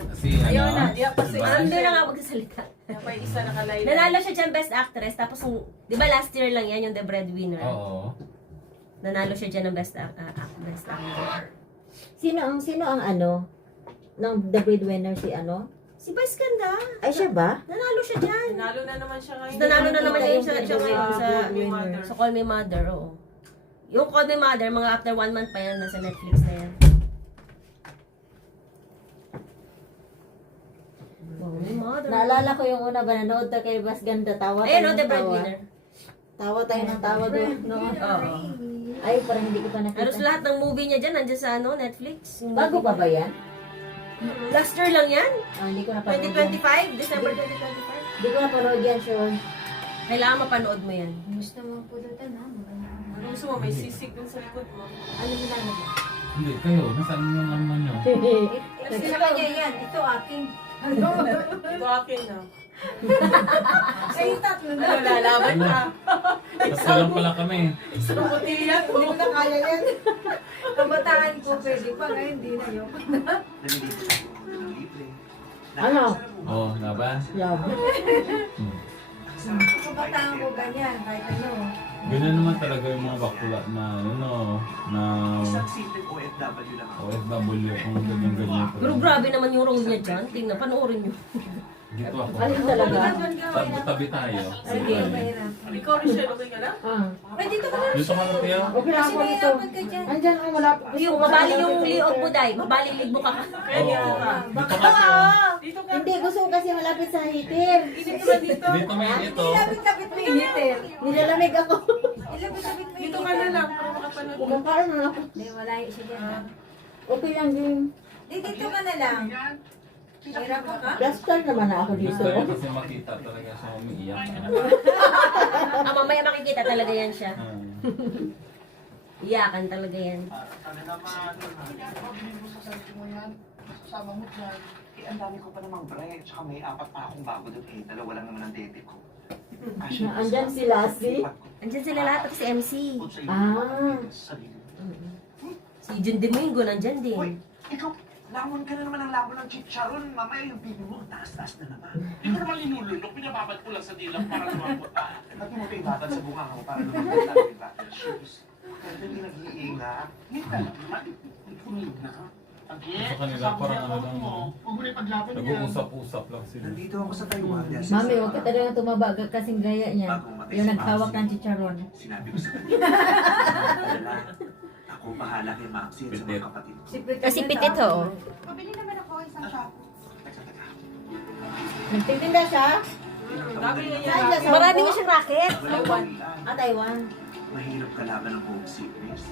Kasi Ayaw ano, na, di ako kasi- diba? Hindi lang ako magsasalita. May isa nakalayla. Nanalo siya dyan Best Actress, tapos di ba last year lang yan yung The Breadwinner? Oo. Nanalo siya dyan ng Best Actor. Sino ang ano? Ng The Breadwinner si ano? Si Vice Ganda. Ay, siya ba? Nanalo siya dyan. Nanalo na naman siya ngayon. Nanalo na naman Yung siya ngayon sa Call Me Mother. sa Call Me Mother, oo. Yung Call Me Mother, mga after 1 month pa yan, nasa Netflix na yan. Call Me Mother. Naalala ko yung una ba, nanood tayo kay Bas Ganda, tawa tayo Ayun, ng The tawa. Breadwinner. Tawa tayo ng tawa doon. No? Oo. Ay, parang hindi ko pa Halos nakita. lahat ng movie niya dyan, nandiyan sa Netflix. Yung Bago movie. pa ba yan? Last year lang yan? Ah, hindi ko napanood yan. 2025? December 2025? Hindi ko napanood yan, sure. Kailangan mapanood mo yan. Gusto mo pulutan, ha? Maganda. Ano gusto mo? May sisig dun sa likod mo. Ano mo lang? Hindi, kayo. Nasaan yung ano nyo? Kasi sa kanya yan. Ito akin. Ito akin na. Ay, tatlo na. Ano, lalaban ka? Tatlo lang pala kami. Sa botilla to. Hindi ko na kaya yan. Kabataan ko, pwede pa. Ngayon, hindi na yun. Ano? Oo, laban. Love. Kabataan ko ganyan. Kahit ano. Ganyan naman talaga yung mga bakla na, ano, na Isang simpleng OFW lang ako. OFW kung ganyan-ganyan. Pero grabe naman yung role niya dyan. Tingnan, panoorin nyo. Gito ako. Alin talaga? Tabi tayo. Sige. Ikaw, Michelle, okay ka na? Ah. Ay, dito ka na. Dito ka na, Tia. Okay lang ako nito. Sinihirapan ka dyan. Andyan ako, wala. Yung mabali yung liog mo, Day. Mabali ligbo ka. Kaya dito ka. Dito ka, Tia. Dito ka. Hindi, gusto ko kasi malapit sa heater. Dito ka dito. Dito may ito. Ilapit-tapit mo yung heater. Nilalamig ako. Ilapit-tapit mo yung Dito ka na lang. Para makapanood. Kumakain na ako. Hindi, wala yung siya dyan. Okay lang din. Dito ka na lang. Hirap ka? Plaster naman na ako dito. Gusto ko kasi makita talaga siya umiiyak. Mamaya makikita talaga yan siya. Ah. Iyakan talaga yan. Sama mo dyan. Eh, ang dami ko pa namang bre. Tsaka may 4 pa akong bago doon. Eh, 2 lang naman ang date ko. Andyan si Lassie. Andyan sila lahat, tapos si MC. Ah. Si Jun Domingo, nandyan din. Uy, ikaw, lamon ka na naman ang lamon ng chicharon. Mamaya yung bini mo, taas-taas na naman. Hindi ko naman linulunok, pinababad ko lang sa dilang para lumambot. Ba't mo pa ibabad sa bunga ko para lumabot tayo yung battle shoes? Kaya hindi nag-iingat. Hindi ka naman, punid na ka. Again, Sa kanila parang ano lang, no? Huwag mo na ipaglaban yan. Nag-uusap-usap lang sila. Nandito ako sa Taiwan. Mami, huwag ka talaga tumaba kasing gaya niya. Yung naghawak ng chicharon. Sinabi ko sa kanya. Ako bahala kay Maxi at sa mga kapatid ko. Kasi pitit ho. Pabili naman ako isang shop. Nagtitinda siya? Dami nga Saan yan. ka? Marami nga siyang racket. Taiwan. Ah, Taiwan. Mahirap kalaban ng homesickness.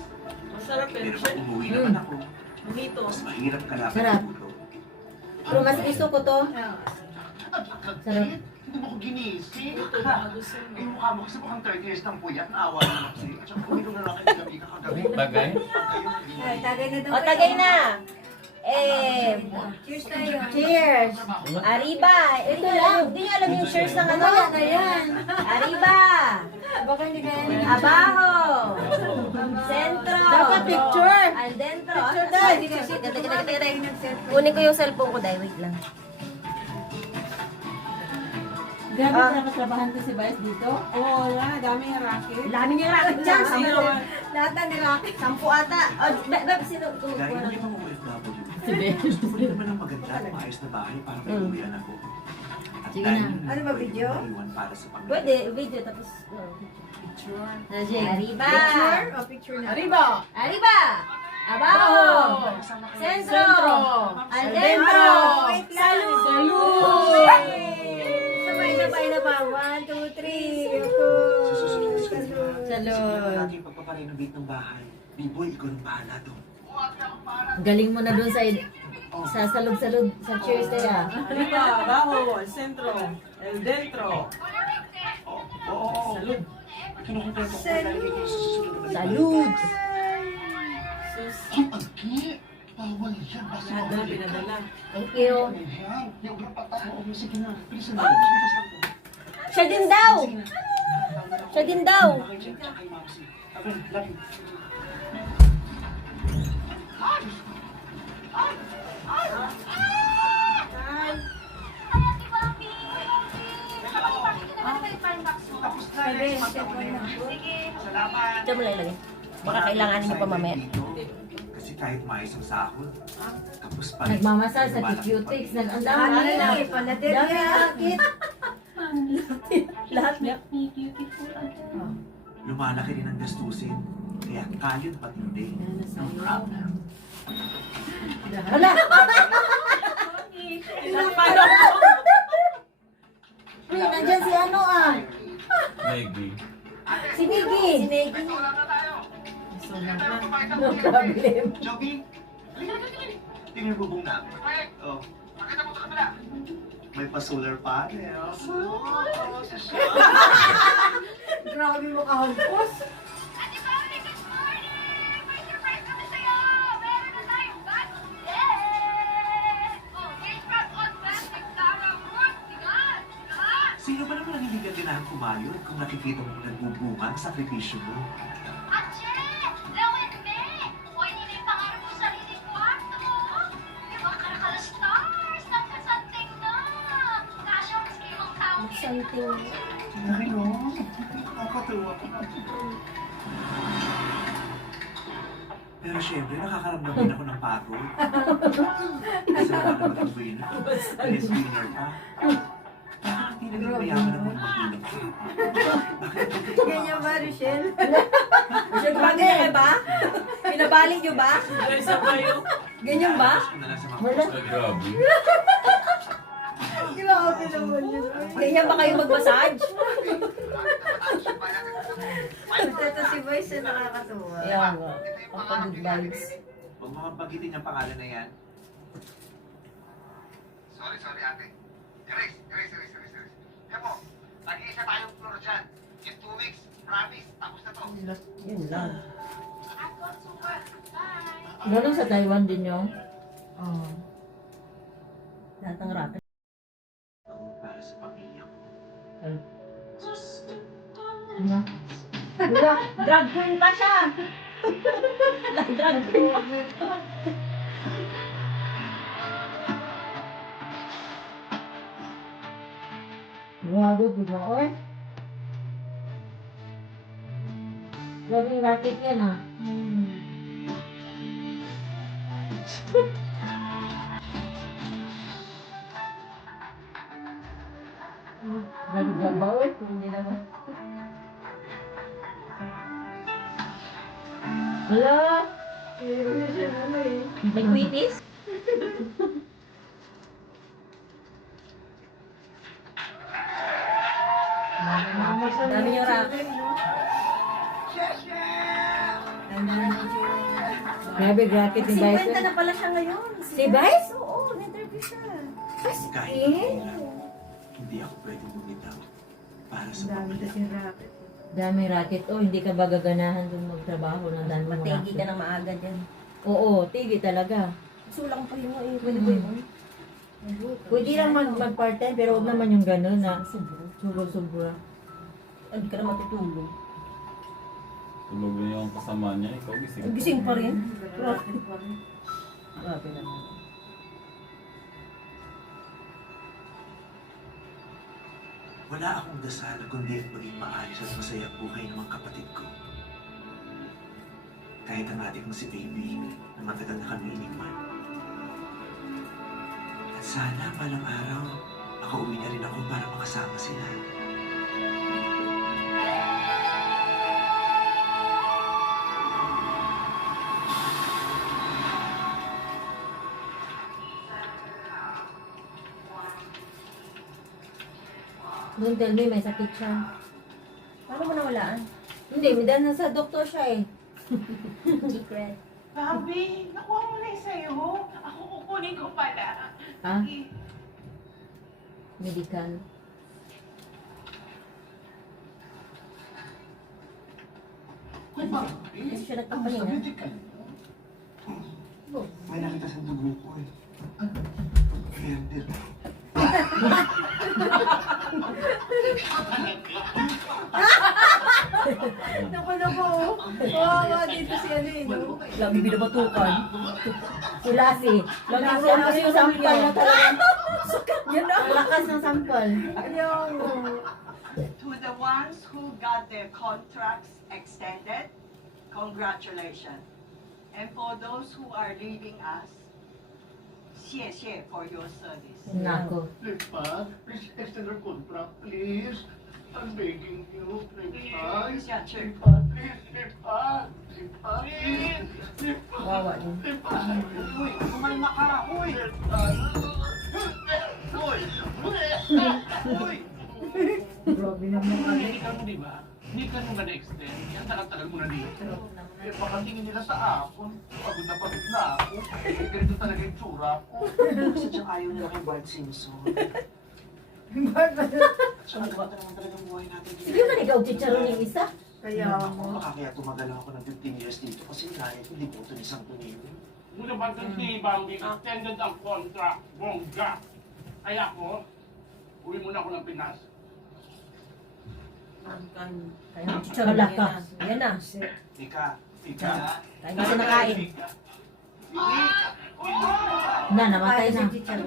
Masarap yan. Pero pag umuwi naman ako, Mojito. mas mahirap kalaban Sarap. ng gulo. Pero mas gusto ko to. Sarap. Hindi mo ko ginising. Ito na gusto mo. Eh, mukha mo kasi mukhang 30 years ng puyat na awa na Maxi. At saka uminom na lang kayo gabi ka kagabi. Tagay? Ay, tagay na daw. O, tagay na. Cheers tayo. Cheers! Arriba. Ito lang. Hindi nyo alam yung cheers ng ano. Wala na yan. Arriba. Baka hindi kaya Abajo. Centro. Dapat picture. Al dentro. Picture tayo. Kunin ko yung cellphone ko, dahil wait lang. Grabe na katrabahan ko si Vice dito. Oo, wala. Dami yung racket. Dami niyang racket dyan. Zero. lahat na niracket. 10 ata. Beb, sino? Gaya ng ibang OFW. Si Ben. Gusto ko rin naman ng maganda at maayos na bahay para may uwian ako. At At Sige dahil na. yun, Ano ba, pwede video? mong maiwan para sa pamilya. Pwede, video tapos... Najing. Arriba! Picture? O, picture na. Arriba! Arriba! Abajo! Centro! Al dentro! Wait lang. Salud! Sabay-sabay na ba? 1, 2, 3. Sa susunod na Salud. Salud. natin yung pagpaparenovate ng bahay. B-boy, ikaw nang bahala doon. Galing mo na dun sa salud-salud sa cheers na yan. Arriba, abajo, al centro, el dentro. Oo. Salud. Kinukumpleto ko na lalagay ko sa susunod na Salud! Sus. Ang agi! Bawal yan. Basta Nada, pinadala. Thank you. yan. Yung pa tayo. Oo, sige na. Bilisan mo. Bilis lang to. Siya din daw! Siya din daw! Tsaka kay Mamsi. Okay, love you. Tapos na yan. Salamat. Diyan mo lang ilagay. Baka kailanganin mo pa mamaya. Kasi kahit maayos ang sahod, tapos pa Nagmamasal sa Q-Tix. Ang dami Ano na. lang eh, panadir Dami na. na rakit. Lahat niya. lumalaki rin ang gastusin. Kaya kayod patindi. No problem. Wala! Uy, nandyan si ano ah. Maggie. Si Miggy. Si Miggy. No problem. Joby! Tingnan mo bubong namin. Oh. May pa-solar panel. Grabe mo kahampos. Sino ba naman ang hindi ka kailangan kumayod kung nakikita mo nagbubunga ang sakripisyo mo? Something. Ay, no. Nakakatuwa ka. Pero syempre, nakakaramdam din ako ng pagod. Kasi wala naman ang winner. Yes, winner pa. Bakit hindi naging mayaman ang mga magulang ko? Ganyan ba, Rochelle? Siya gumagaya kayo ba? Pinabali niyo ba? Guys, kayo. Ganyan ba? Tapos ko na lang sa mga Wala. Ay, grabe. Grabe naman yun. Ganyan ba kayo mag-massage? Ito si Boyce na nakakatuwa. Ayan nga. Papa good vibes. Huwag mo mabagitin ang pangalan na yan. Sorry ate. Erase. Yan po, nag-iisa tayong floor dyan. In 2 weeks, promise, tapos na to. Yun lang. Ganun sa Taiwan din yung. Oh. Lahat ng racket. Ako para sa pamilya ko. Ano? Drag queen pa siya! Drag queen. Grabe, bigla. Oy. Grabe yung racket yan ah. Grabe ba? Oy, hindi naman. Hello? May quitis? Dami yung racket. Grabe, racket ni Si Bison. Kwenta na pala siya ngayon. Si Vice? Oo, na-interview siya. Kahit ako hindi ako pwedeng bumitaw para sa Dami pamilya. kasi racket. Dami racket. Oh, hindi ka ba gaganahan dun magtrabaho ng dami mong Matigi ka racket? ng maaga dyan. Oo, tigi talaga. Sulang pa yun eh. Pwede ba yun? Pwede lang mag-part-time pero huwag naman yung gano'n na sobra-sobra. Hindi ka na matutulog. Tulog na yung kasama niya. Ikaw gising. Gising pa rin. Grabe naman. Wala akong dasal kundi at maging maayos at masaya ang buhay ng mga kapatid ko. Kahit ang adik kong si Baby na matagal na kami iniwan. At sana balang araw, ako makakauwi na rin ako para makasama sila. Don't tell me may sakit siya. Paano mo nawalaan? Hindi, may dahil nasa doktor siya eh. Secret. Bobby, nakuha mo na yung sa'yo. Ako kukunin ko pala. Ha? Medical. Kasi siya nagpapahinga. May nakita sa dugo ko eh. Blender. Naku, naku. Kawawa dito si ano eh, no? Lagi binabatukan. Si Lassie. Lagi ko kasi yung sampal na talaga. Yan na. Ang lakas ng sampal. Ayaw. To the ones who got their contracts extended, congratulations. And for those who are leaving us, 谢谢 for your service. Nako. Lipat, please extend our contract, please. I'm begging you, Lipat. Yeah, sure. Lipat, please, Lipat. Lipat, please. Lipat. Wawa din. Lipat. Uy, kumalma ka. Uy! Uy! Uy! Grabe naman. Hindi ka mo, di ba? Hindi ka mo na-extend. Yan, tagal-tagal mo na dito. Eh, baka tingin nila sa akin. Pagod na ako. Eh, ganito talaga yung tsura ko. Sadyang ayaw nila kay Bart Simpson. Saan ka naman talagang buhay natin dito? Sige man ikaw, chicharon yung isa. Kaya Ako, mo. baka kaya tumagal ako ng 15 years dito kasi kahit hindi ko ito ni Sang Tonino. Muna ba ito si Bambi, extended ang contract, bongga. Kaya ako, uwi muna ako ng Pinas. Kaya ang chicharon na yan na. Yan na. Ika, Ika. Kaya hindi siya nakain. Na, namatay na. Chicharon.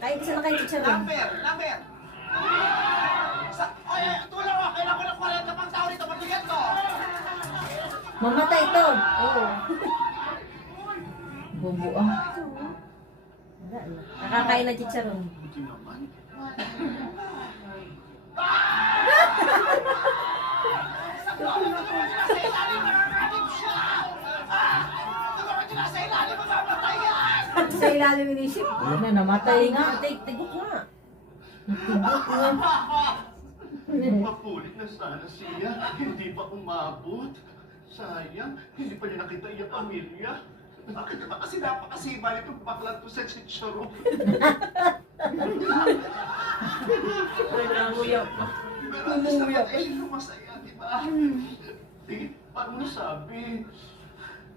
Kaya hindi siya nakain chicharon. Number! Oy, tulong ako! Kailangan ko ng 40 pang tao dito. Patuloyan ko! Mamatay ito. Oo. Bumbu ah. Wala na. Nakakain na chicharon. Buti naman. Sa ilalim inisip. Na, namatay nga. Tigok nga. Natibok nga. Mapulit na sana siya. Hindi pa umabot. Sayang, hindi pa niya nakita iyang pamilya. Bakit ba kasi napakasiba nitong bakla to sa chicharo? Nanguyak pa. Pero at least naman ay masaya, di ba? Paano mo nasabi?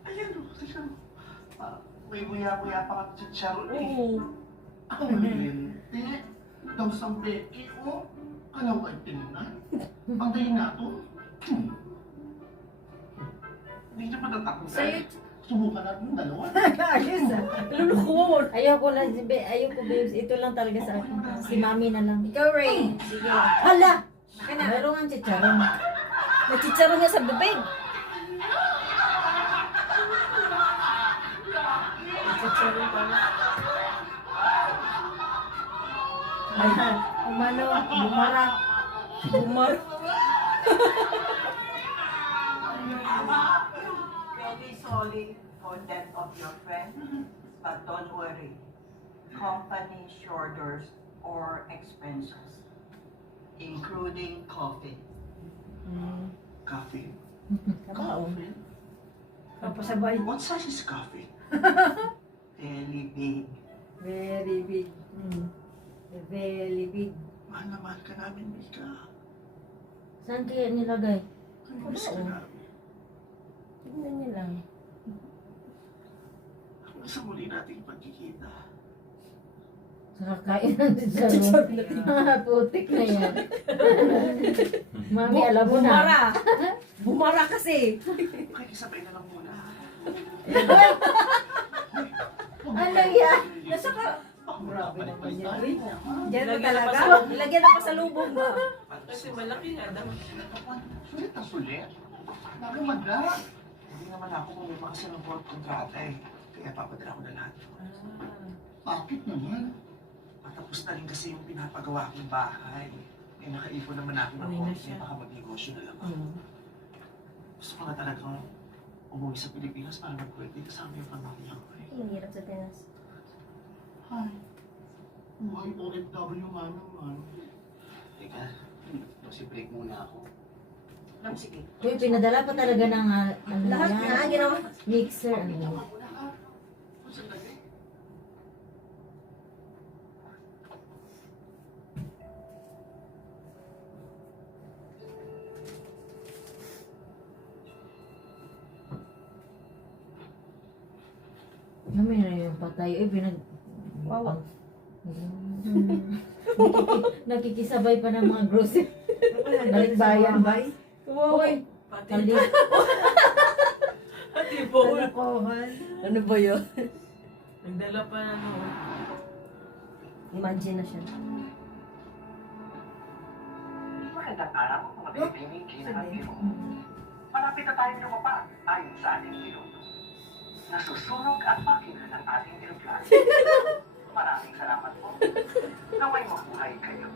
Ayan o, chicharo. May buya-buya pa ka chicharo eh. Oo. Ang lente. Daw sa Becky, oh. Kalaw ay tingnan. Pagay na to. Hindi niya pa natakot. Sa'yo, Subukan natin yung dalawa. Ayos ah. lulukon. Ayoko na, ayoko babes. Ito lang talaga sa akin. Si mami na lang. Ikaw, Ray. Sige. Hala! Meron nga chicharon. May chicharon nga sa bibig. Chicharon pa na. Ay, umano, bumara. Bumar. Very sorry for death of your friend, but don't worry. Company shoulders or expenses, including coffee. Coffee? Coffee? Kapasabay. What size is coffee? Very big. Very big. Very big. Mahal na mahal ka namin, Mika. Saan kaya nilagay? Miss ka namin. Tignan niyo lang. Hanggang sa muli nating pagkikita. Nakakain ng chicharon. Putik na yan. Mami, alam mo na. Bumara. Bumara kasi. Pakikisabay na lang muna. Ano yan? Nasa ka. Grabe naman yan. Uy, Diyan na Lagyan na talaga. pa sa- Ilagyan na pa sa lubong mo. Kasi malaki nga daw. Sulit na sulit. Nakamada. Hindi naman ako kung may makasal ng kontrata eh. Kaya papadala ko na lahat. Bakit naman? Patapos na rin kasi yung pinapagawa kong bahay. Eh, nakaipon naman ako ng Uwi na konti, siya. baka magnegosyo na lang ako. Gusto ko nga talagang umuwi sa Pilipinas para mag-birthday kasama yung pamilya ko. Ay, ang hirap sa Pinas. Ay, buhay OFW man. Teka, si break muna ako. Sige. Uy, pinadala pa talaga ng Lahat yan, na, ginawa. mixer. Ano. Muna ka. Kung sandali. May na yung patay. Uy, Wawa. Nakikisabay pa ng mga grocery. Balikbayan ba? Uy, Pati, kali. pati po. Ano ba yun? Nagdala pa ano. Imagine na siya. Magandang araw, mga Pilipinong kinahangin mo. Malapit na tayo lumapa ayon sa ating piloto. Nasusunog ang makina ng ating aeroplano. Maraming salamat po. Naway mabuhay kayo.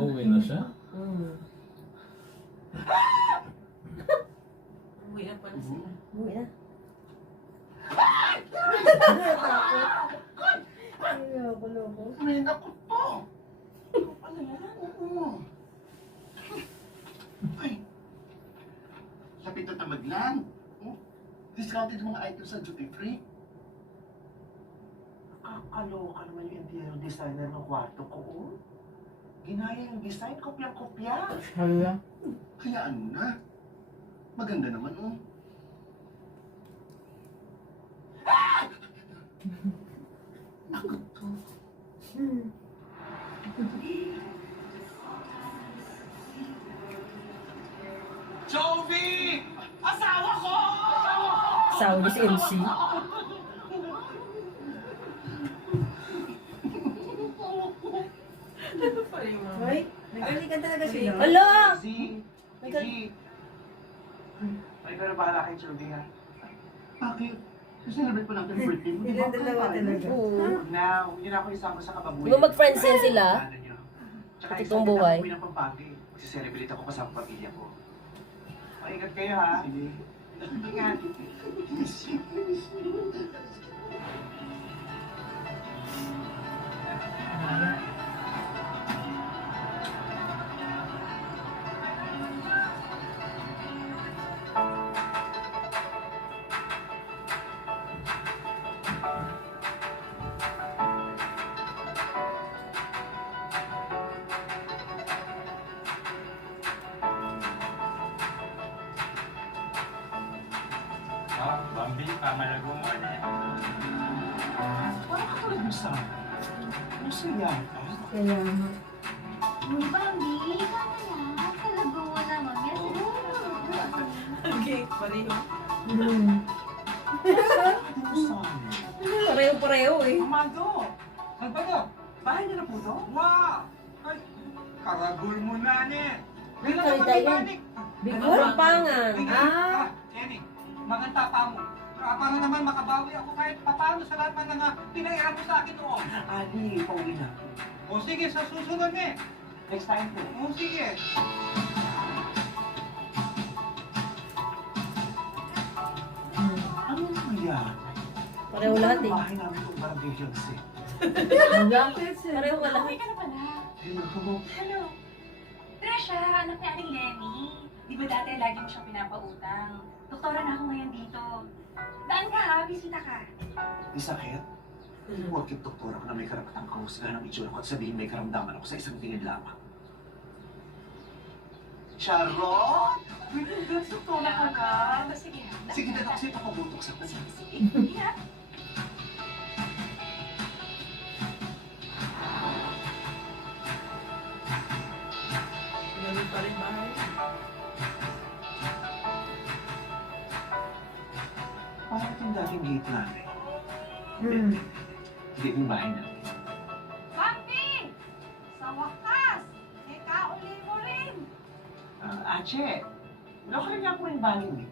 Uwi na siya? Uwi na pala sila. Uwi na. Ay, naku po. Ano pala yan? Oo. Ay, lapit na tamad lang. Oh, discounted yung mga items sa duty free. Kakaloka naman yung interior designer ng kwarto ko. Oh. Ginaya yung design, kopyang-kopya. Hala. Hayaan mo na. Maganda naman, oh. Naku to. Jovi! Asawa ko! Sawa niya si MC. Ano pa rin mama? Hoy, nagalikan talaga sila. Ala! Easy. Ay, pero bahala kay Jovi ha. Bakit? Celebrate pa natin yung birthday mo. Silang dalawa talaga. Oo. Huwag na, huwag niyo na ako isama sa kababuyan. Di ba mag-friends yan sila? Ano niyo? Tsaka Sa totoong excited buhay. ako umuwi ng Pampanga. Magsiselebrate ako kasama pamilya ko. Maingat kayo ha. Sige. Ingat. Bambi, pamalago mo na yan. Parang katulad mo sa akin. Gusto yata. Kaya nga. Uy, Bambi, kaya na. Talago mo naman. Yes, Okay, pareho. Ano sa akin? Pareho-pareho eh. Amado! Alvaro! Bahay niyo na po to? Wow! Ay, karagul mo na, ne! Ngayon lang Salita yan. magbibalik. Bigol? Pampangan. Ah. Jenny, maganda pa mo. Para naman makabawi ako kahit papano sa lahat ng mga pinayaan mo sa akin noon. Ali, pauwi na. O sige, sa susunod ne. Next time po. O sige. Ano naman yan? Pareho lahat eh. Bahay namin itong barangay Hills eh. Pareho ka lahat. Okay ka na pala. Hello. Hello. Tresha, anak ni Aling Lenny. Di ba dati lagi mo siyang pinapautang? Doktora na ako ngayon dito. Daan ka ha, bisita ka. May sakit? Porkit doktora ko na may karapatang kahusgahan ng itsura ko at sabihin may karamdaman ako sa isang tingin lamang. Charot! Pinagdas doktora ka na! Sige ha. Sige na kasi papabutok sa kanya. Sige ha. Ganun pa rin bahay. Parang itong dating gate namin. Hindi yung bahay namin. Bambi! Sa wakas! Ikauli mo rin! Ache, Loko niya po yung baling eh.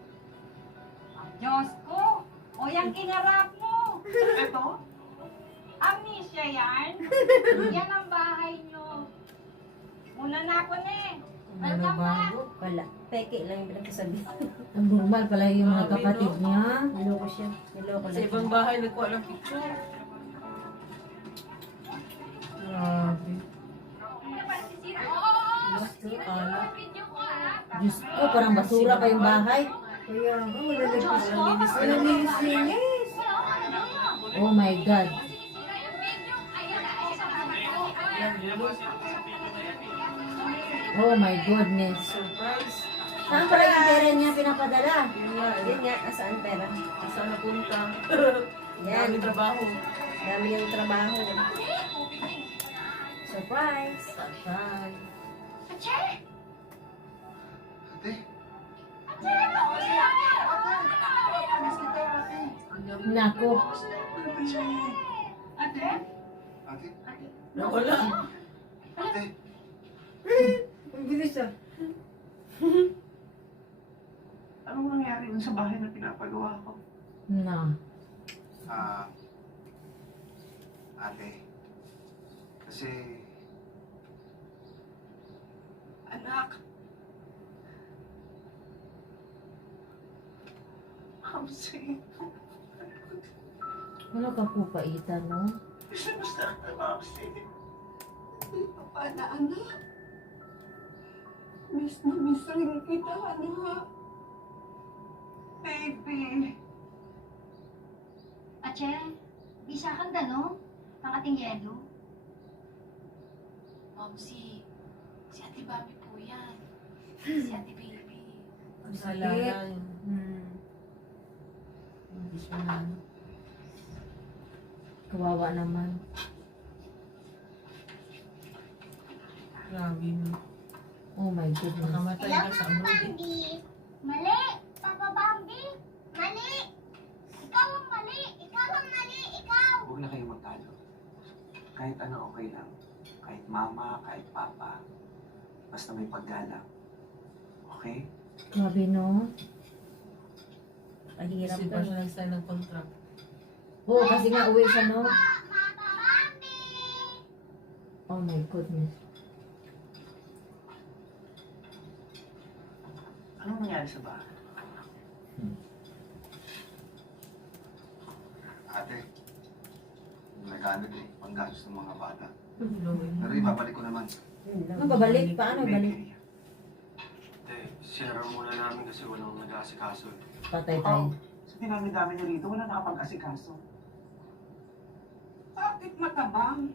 Diyos ko! O yung kinarap mo! Ito? Amnesia yan? Yan ang bahay nyo. Muna na ako na eh. Welcome back! Wala. Peke lang yung pinagsasabi. Ang normal pala yung mga Grabe, kapatid no? niya. Niloko siya. Niloko Sa lang ibang siya. bahay, nagkuha ng picture. Grabe. Kala. Diyos ko, parang basura pa yung bahay. Kaya nga, wala linis. Walang linis Wala linis. Oh my God. Oh my goodness. Surprise. Saan pala yung pera niya pinapadala? Yun nga, Yun nga, nasaan pera? saan napunta? Yan. Dami trabaho. Dami yung trabaho. Surprise! Surprise. Ate, Nako. ate, Nawala. ate. Ang bilis ah. Anong nangyari dun sa bahay na pinapagawa ko? Na. Ate, kasi Anak! Hamsi! Wala ka po paitan, no? Basta ka, Hamsi! Paano, anak? Miss na miss rin kita, anak. Baby! Ache, bisa kang no? Ang ating yelo. Ma'am, si Ate Bobby po yan. Si Ate Baby. Ang salanan. Hindi siya na. Kawawa naman. Grabe no. Oh my goodness. Nakamatay na sa abroad. Mali! Papa Bambi! Mali! Ikaw ang mali! Ikaw ang mali! Ikaw! Huwag na kayo magtalo. Kahit ano okay lang. Kahit mama, kahit papa. Basta may paggalang. Okay? Grabe, no? Mahirap Kasi ba? pa siya nag-sign ng contract. Oo, kasi nga uwi siya, no? Papa Bambi! Oh my goodness. Anong nangyari sa bahay? ate, nag-ano eh, panggastos ng mga bata. Lord. Pero ibabalik ko naman. Ano babalik? Paano ibalik? Sinara muna namin kasi walang nag-aasikaso. Patay tayo. Sa dinami-dami niyo rito, wala nakapag-asikaso. Bakit matabang?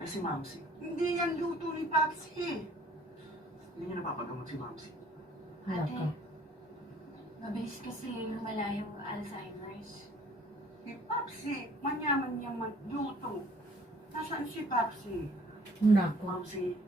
Eh si Mamsi, Hindi yan luto ni Papsi. hindi niyo napapagamot si Mamsi. Hala ka. Mabilis kasi lumala yung Alzheimer's. Si Papsi, manyaman niya magluto. Nasaan si Papsi? Nako. Mamsi,